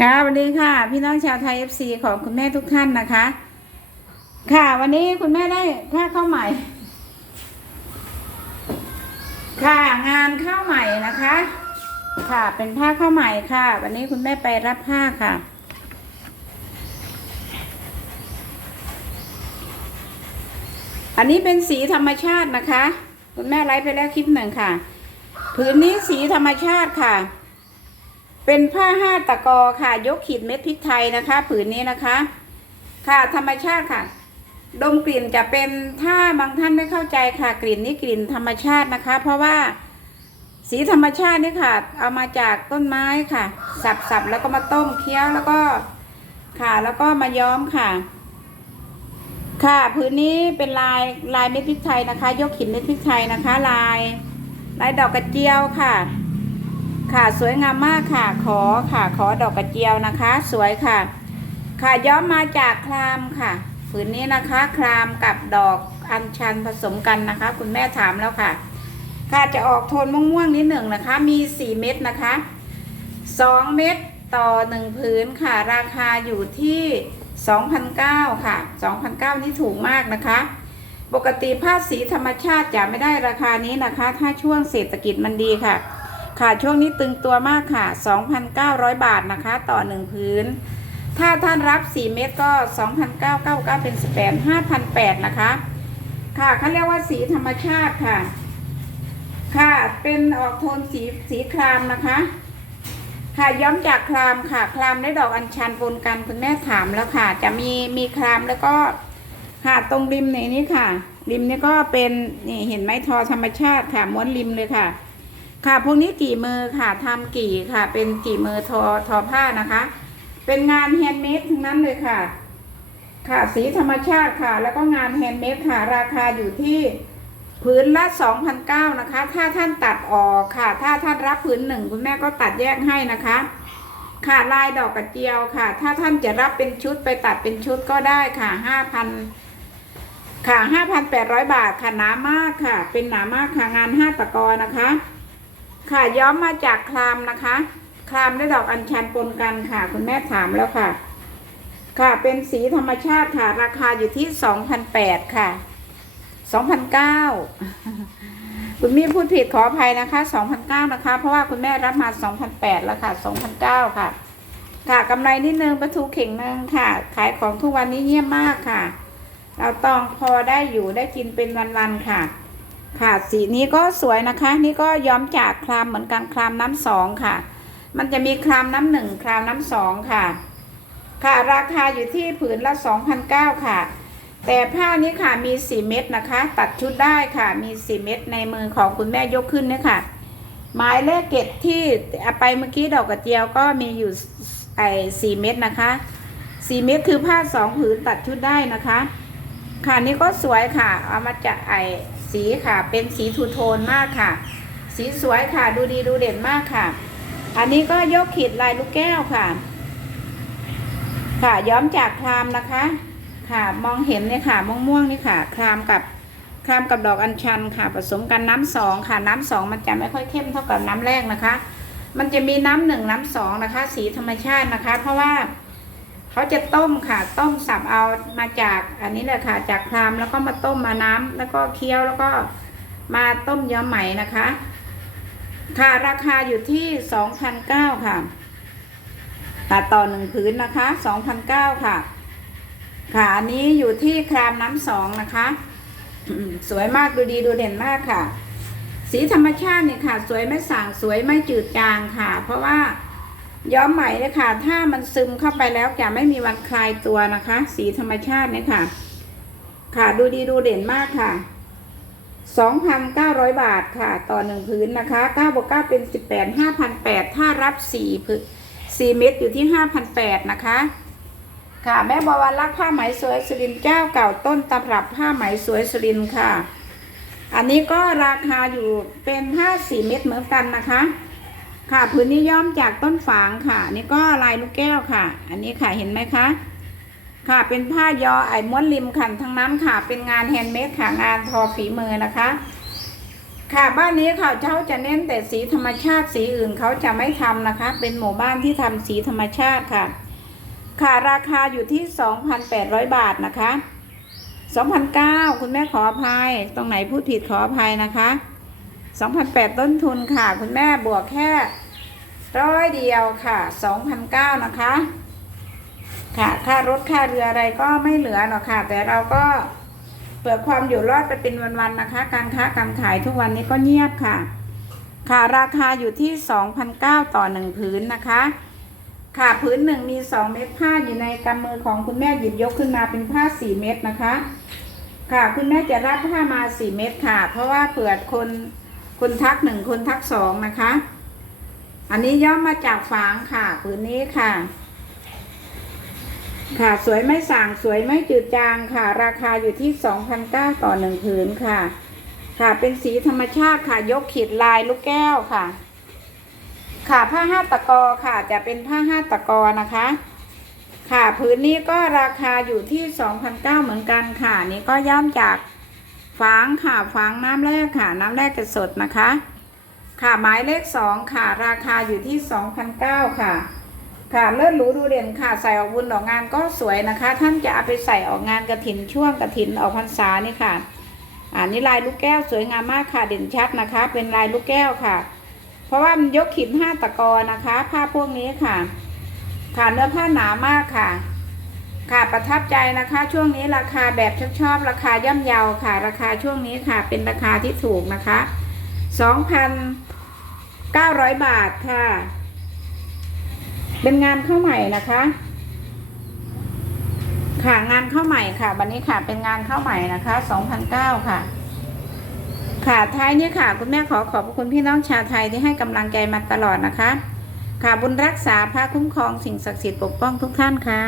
ค่ะวันนี้ค่ะ พี่น้องชาวไทย FC ของคุณแม่ทุกท่านนะคะ ค่ะ วันนี้คุณแม่ได้ผ้าเข้าวใหม่ ค่ะงานข้าวใหม่นะคะ ค่ะเป็นผ้าข้าวใหม่ค่ะ วันนี้คุณแม่ไปรับผ้าค่ะ อันนี้เป็นสีธรรมชาตินะคะ คุณแม่ไลฟ์ไปแล้วคลิปหนึ่งค่ะ ผืนนี้สีธรรมชาติค่ะ เป็นผ้าห้าตะกอค่ะยกขีดเม็ดพริกไทยนะคะ ผืนนี้นะคะ ค่ะธรรมชาติค่ะ ดมกลิ่นจะเป็นถ้าบางท่านไม่เข้าใจค่ะ กลิ่นนี้กลิ่นธรรมชาตินะคะ เพราะว่าสีธรรมชาตินี่ค่ะ เอามาจากต้นไม้ค่ะ สับๆแล้วก็มาต้มเคี้ยวแล้วก็ค่ะแล้วก็มาย้อมค่ะ ค่ะผืนนี้เป็นลายลายเม็ดพริกไทยนะคะ ยกขีดเม็ดพริกไทยนะคะ ลาย ลายดอกกระเจียวค่ะ ค่ะสวยงามมากค่ะ ขอค่ะขอดอกกระเจียวนะคะ สวยค่ะ ค่ะย้อมมาจากครามค่ะผืนนี้นะคะครามกับดอกอัญชันผสมกันนะคะ คุณแม่ถามแล้วค่ะ ค่ะจะออกโทนม่วงๆนิดหนึ่งนะคะ มี 4 เม็ดนะคะ 2 เม็ดต่อ 1 ผืนค่ะ ราคาอยู่ที่2,009ค่ะ2,009นี่ถูกมากนะคะ ปกติผ้าสีธรรมชาติจะไม่ได้ราคานี้นะคะ ถ้าช่วงเศรษฐกิจมันดีค่ะ ค่ะช่วงนี้ตึงตัวมากค่ะ 2,900 บาทนะคะ ต่อ 1 พื้น ถ้าท่านรับ 4 เม็ดก็ 2,999 เป็น 18 5,800 นะคะ ค่ะเขาเรียกว่าสีธรรมชาติค่ะ ค่ะเป็นออกโทนสีสีครามนะคะ ค่ะย้อมจากครามค่ะ ครามได้ดอกอัญชันปนกันคุณแม่ถามแล้วค่ะ จะมีมีครามแล้วก็ค่ะตรงริมในนี้ค่ะ ริมนี้ก็เป็นนี่เห็นไหมทอธรรมชาติค่ะม้วนริมเลยค่ะ ค่ะพวกนี้กี่มือค่ะทำกี่ค่ะ เป็นกี่มือทอทอผ้านะคะ เป็นงานแฮนด์เมดทั้งนั้นเลยค่ะ ค่ะสีธรรมชาติค่ะ แล้วก็งานแฮนด์เมดค่ะ ราคาอยู่ที่ผืนละ2,009นะคะ ถ้าท่านตัดออกค่ะ ถ้าท่านรับผืนหนึ่งคุณแม่ก็ตัดแยกให้นะคะ ค่ะลายดอกกระเจียวค่ะ ถ้าท่านจะรับเป็นชุดไปตัดเป็นชุดก็ได้ค่ะ5,000ค่ะ5,800 บาทค่ะหนามากค่ะ เป็นหนามากค่ะงานห้าตะกอนะคะ ค่ะย้อมมาจากคลามนะคะ คลามด้ดอกอัญชันปนกันค่ะ คุณแม่ถามแล้วค่ะ ค่ะเป็นสีธรรมชาติค่ะ ราคาอยู่ที่2,008ค่ะ2,009คุณมี่พูดผิดขออภัยนะคะ2,009นเก้านะคะ เพราะว่าคุณแม่รับมา2,008แปดแล้วค่ะ2,009ค่ะ ค่ะกำไรนิดนึงประตูเข่งนึงค่ะ ขายของทุกวันนี้เงียบมากค่ะ เราต้องพอได้อยู่ได้กินเป็นวันๆค่ะ ค่ะสีนี้ก็สวยนะคะ นี่ก็ย้อมจากครามเหมือนกันครามน้ำสองค่ะ มันจะมีครามน้ำหนึ่งครามน้ำสองค่ะ ค่ะราคาอยู่ที่ผืนละ2,009ค่ะ แต่ผ้านี้ค่ะมี 4 เม็ดนะคะ ตัดชุดได้ค่ะมี 4 เม็ดในมือของคุณแม่ยกขึ้นเนี่ยค่ะหมายเลขเกตที่เอาไปเมื่อกี้ดอกกระเจียวก็มีอยู่ไอ้สี่เม็ดนะคะสี่เม็ดคือผ้าสองผืนตัดชุดได้นะคะ ค่ะนี่ก็สวยค่ะ เอามาจากไอ สีค่ะ เป็นสีทูโทนมากค่ะ สีสวยค่ะ ดูดีดูเด่นมากค่ะ อันนี้ก็ยกขีดลายลูกแก้วค่ะ ค่ะย้อมจากครามนะคะ ค่ะมองเห็นเนี่ยค่ะม่วงม่วงๆนี่ค่ะ ครามกับครามกับดอกอัญชันค่ะ ผสมกันน้ำสองค่ะ น้ำสองมันจะไม่ค่อยเข้มเท่ากับน้ำแรกนะคะ มันจะมีน้ำหนึ่งน้ำสองนะคะ สีธรรมชาตินะคะ เพราะว่า เขาจะต้มค่ะ ต้มสับเอามาจากอันนี้เลยค่ะ จากครามแล้วก็มาต้มมาน้ำแล้วก็เคี่ยวแล้วก็มาต้มย้อมไหมนะคะ ค่ะราคาอยู่ที่สองพันเก้าค่ะค่ะต่อหนึ่งพื้นนะคะสองพันเก้าค่ะ ค่ะอันนี้อยู่ที่ครามน้ำสองนะคะ สวยมากดูดีดูเด่นมากค่ะ สีธรรมชาติเนี่ยค่ะ สวยไม่สางสวยไม่จืดจางค่ะ เพราะว่า ย้อมไหมเลยค่ะ ถ้ามันซึมเข้าไปแล้วจะไม่มีวันคลายตัวนะคะ สีธรรมชาติเนี่ยค่ะ ค่ะดูดีดูเด่นมากค่ะ 2,900 บาทค่ะ ต่อหนึ่งพื้นนะคะ9บวก9เป็น 18 5,800ถ้ารับ4พื้น4เม็ดอยู่ที่ 5,800นะคะ ค่ะ แม่บวรรักผ้าไหมสวยสุรินเจ้าเก่าต้นตำรับผ้าไหมสวยสุรินค่ะ อันนี้ก็ราคาอยู่เป็นผ้า4เม็ดเหมือนกันนะคะ ค่ะผืนนี้ย้อมจากต้นฝางค่ะ นี่ก็ลายลูกแก้วค่ะ อันนี้ค่ะเห็นไหมคะ ค่ะเป็นผ้ายอไอ้ม้วนริมขันทั้งนั้นค่ะ เป็นงานแฮนด์เมดค่ะงานทอฝีมือนะคะ ค่ะบ้านนี้ค่ะเจ้าจะเน้นแต่สีธรรมชาติสีอื่นเขาจะไม่ทำนะคะ เป็นหมู่บ้านที่ทำสีธรรมชาติค่ะ ค่ะราคาอยู่ที่ 2,800 บาทนะคะ2,009คุณแม่ขออภัย ตรงไหนพูดผิดขออภัยนะคะ2,008ต้นทุนค่ะ คุณแม่บวกแค่ ร้อยเดียวค่ะ2,009นะคะ ค่ะค่ารถค่าเรืออะไรก็ไม่เหลือหรอกค่ะ แต่เราก็เพื่อความอยู่รอดไปเป็นวันๆนะคะ การค้าการขายทุกวันนี้ก็เงียบค่ะ ค่ะราคาอยู่ที่2,009ต่อหนึ่งผืนนะคะค่ะพื้นหนึ่งมี2เม็ดผ้าอยู่ในกำมือของคุณแม่หยิบยกขึ้นมาเป็นผ้า4เม็ดนะคะ ค่ะคุณแม่จะรับผ้ามา4เม็ดค่ะ เพราะว่าเผื่อคนคนทักหนึ่งคนทักสองนะคะ อันนี้ย่อมมาจากฝางค่ะผืนนี้ค่ะ ค่ะสวยไม่สางสวยไม่จืดจางค่ะ ราคาอยู่ที่2,009ต่อหนึ่งผืนค่ะ ค่ะเป็นสีธรรมชาติค่ะ ยกขีดลายลูกแก้วค่ะ ค่ะผ้าห้าตะกอค่ะ จะเป็นผ้าห้าตะกอนะคะ ค่ะพื้นนี้ก็ราคาอยู่ที่2,009เหมือนกันค่ะ นี่ก็ย่อมจากฟางค่ะฟางน้ำแรกค่ะ น้ำแรกจะสดนะคะ ค่ะหมายเลขสองค่ะ ราคาอยู่ที่ 2,009ค่ะ ค่ะเลิศหรูดูเด่นค่ะ ใส่ออกบุญออกงานก็สวยนะคะ ท่านจะเอาไปใส่ออกงานกระถินช่วงกระถินออกพรรษานี่ค่ะอ่านี่ลายลูกแก้วสวยงามมากค่ะเด่นชัดนะคะ เป็นลายลูกแก้วค่ะ เพราะว่ามันยกขีดห้าตะกอนะคะ ผ้าพวกนี้ค่ะ ค่ะเนื้อผ้าหนามากค่ะ ค่ะประทับใจนะคะ ช่วงนี้ราคาแบบชอบชอบราคาย่อมเยาค่ะ ราคาช่วงนี้ค่ะ เป็นราคาที่ถูกนะคะ สองพันเก้าร้อยบาทค่ะ เป็นงานเข้าใหม่นะคะ ค่ะงานเข้าใหม่ค่ะ วันนี้ค่ะเป็นงานเข้าใหม่นะคะ2,009ค่ะค่ะท้ายนี้ค่ะ คุณแม่ขอขอบคุณพี่น้องชาวไทยที่ให้กำลังใจมาตลอดนะคะ ค่ะบุญรักษาพระคุ้มครองสิ่งศักดิ์สิทธิ์ปกป้องทุกท่านค่ะ